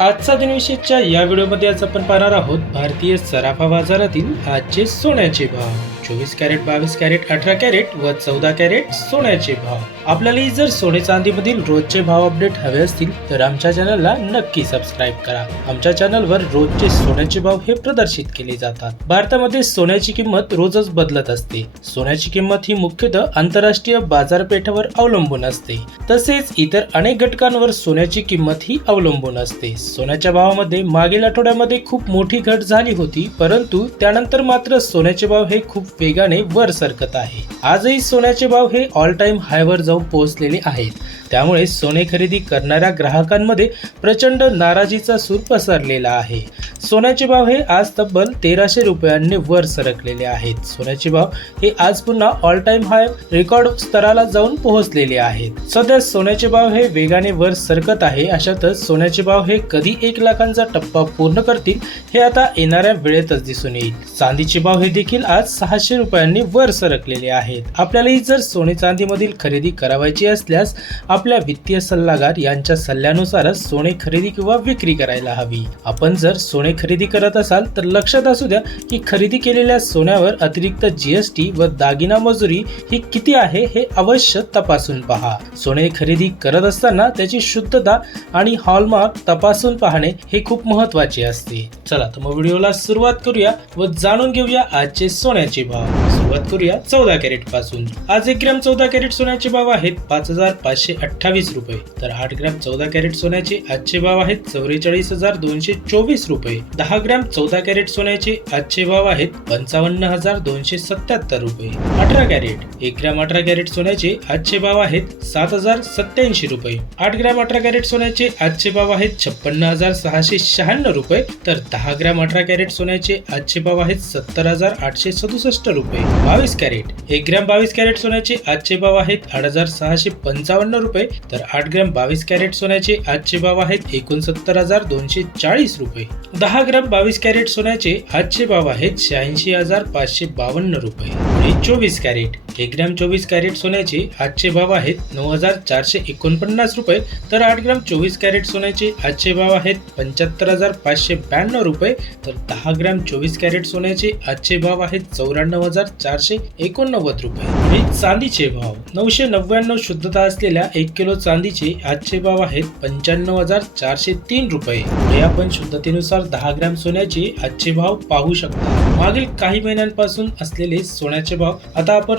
आजचा दिनविशेषच्या या व्हिडिओमध्ये आज आपण पाहणार आहोत भारतीय सराफा बाजारातील आजचे सोन्याचे भाव. चोवीस कॅरेट बावीस कॅरेट अठरा कॅरेट व चौदा कॅरेट सोन्याचे भाव. आपल्यालाही जर सोने चांदीमधील रोजचे भाव अपडेट हवे असतील तर आमच्या चॅनलला नक्की सबस्क्राईब करा. आमच्या चॅनलवर रोजचे सोन्याचे भाव हे प्रदर्शित केले जातात. भारतामध्ये सोन्याची किंमत रोजच बदलत असते. सोन्याची किंमत ही मुख्यतः आंतरराष्ट्रीय बाजारपेठेवर अवलंबून असते. तसेच इतर अनेक घटकांवर सोन्याची किंमत ही अवलंबून असते. सोन्याच्या भावामध्ये मागील आठवड्यामध्ये खूप मोठी घट झाली होती परंतु त्यानंतर मात्र सोन्याचे भाव हे खूप वेगाने वर सरकत आहे. आजही सोन्याचे भाव हे ऑल टाइम हायवर जाऊन पोहोचलेले आहेत. त्यामुळे सोने खरेदी करणाऱ्या ग्राहकांमध्ये प्रचंड नाराजीचा सूर पसरलेला आहे. सोन्याचे भाव हे आज तब्बल तेराशे रुपयांनी वर सरकलेले आहेत. सोन्याचे भाव हे आज पुन्हा ऑल टाइम हाय रेकॉर्ड स्तराला जाऊन पोहोचलेले आहेत. सध्या सोन्याचे भाव हे वेगाने वर सरकत आहे. अशातच सोन्याचे भाव हे कधी एक लाखांचा टप्पा पूर्ण करतील हे आता येणाऱ्या वेळेतच दिसून येईल. चांदीचे भाव हे देखील आज सहाशे रुपयांनी वर सरकलेले आहेत. आपल्यालाही जर सोने चांदीमधील खरेदी करावायची असल्यास आपल्या वित्तीय सल्लागार यांच्या सल्ल्यानुसारच सोने खरेदी किंवा विक्री करायला हवी. आपण जर सोने खरेदी करत असाल तर लक्षात असू द्या की खरेदी केलेल्या सोन्यावर अतिरिक्त जीएसटी व दागिना मजुरी ही किती आहे हे अवश्य तपासून पहा. सोने खरेदी करत असताना त्याची शुद्धता आणि हॉलमार्क तपासून पाहणे हे खूप महत्त्वाचे असते. चला तर मग व्हिडिओला सुरुवात करूया व जाणून घेऊया आजचे सोन्याचे भाव. सुरुवात करूया चौदा कॅरेटपासून. आज एक ग्रॅम चौदा कॅरेट सोन्याचे भाव आहेत पाच हजार पाचशे अठ्ठावीस रुपये. तर आठ ग्रॅम चौदा कॅरेट सोन्याचे आजचे भाव आहेत चौवेचाळीस हजार दोनशे चोवीस रुपये. दहा ग्रॅम चौदा कॅरेट सोन्याचे आजचे भाव आहेत पंचावन्न हजार दोनशे सत्याहत्तर रुपये. अठरा कॅरेट एक ग्रॅम अठरा कॅरेट सोन्याचे आजचे भाव आहेत सात हजार सत्याऐंशी रुपये. आठ ग्रॅम अठरा कॅरेट सोन्याचे आजचे भाव आहेत छप्पन्न हजार सहाशे शहाण्णव रुपये. तर दहा ग्रॅम अठरा कॅरेट सोन्याचे आजचे भाव आहेत सत्तर हजार आठशे सदुसष्ट रुपये. बावीस कॅरेट. एक ग्रॅम बावीस कॅरेट सोन्याचे आजचे भाव आहेत आठ हजार सहाशे पंचावन्न रुपये. तर आठ ग्रॅम बावीस कॅरेट सोन्याचे आजचे भाव आहेत एकोणसत्तर हजार दोनशे चाळीस रुपये. दहा ग्रॅम बावीस कॅरेट सोन्याचे आजचे भाव आहेत शहाऐंशी हजार पाचशे बावन्न रुपये. चोवीस कॅरेट. एक ग्रॅम चोवीस कॅरेट सोन्याचे आजचे भाव आहेत नऊ हजार चारशे एकोणपन्नास रुपये. तर आठ ग्रॅम चोवीस कॅरेट सोन्याचे आजचे भाव आहेत पंच्याहत्तर हजार पाचशे ब्याण्णव रुपये. तर दहा ग्रॅम चोवीस कॅरेट सोन्याचे आजचे भाव आहेत चौऱ्याण्णव हजार चारशे एकोणनव्वद रुपये. आणि चांदीचे भाव. नऊशे नव्याण्णव शुद्धता असलेल्या एक किलो चांदीचे आजचे भाव आहेत पंच्याण्णव हजार चारशे तीन रुपये. हे आपण शुद्धतेनुसार दहा ग्रॅम सोन्याचे आजचे भाव पाहू शकता. मागील काही महिन्यांपासून असलेले सोन्याचे भाव आता आपण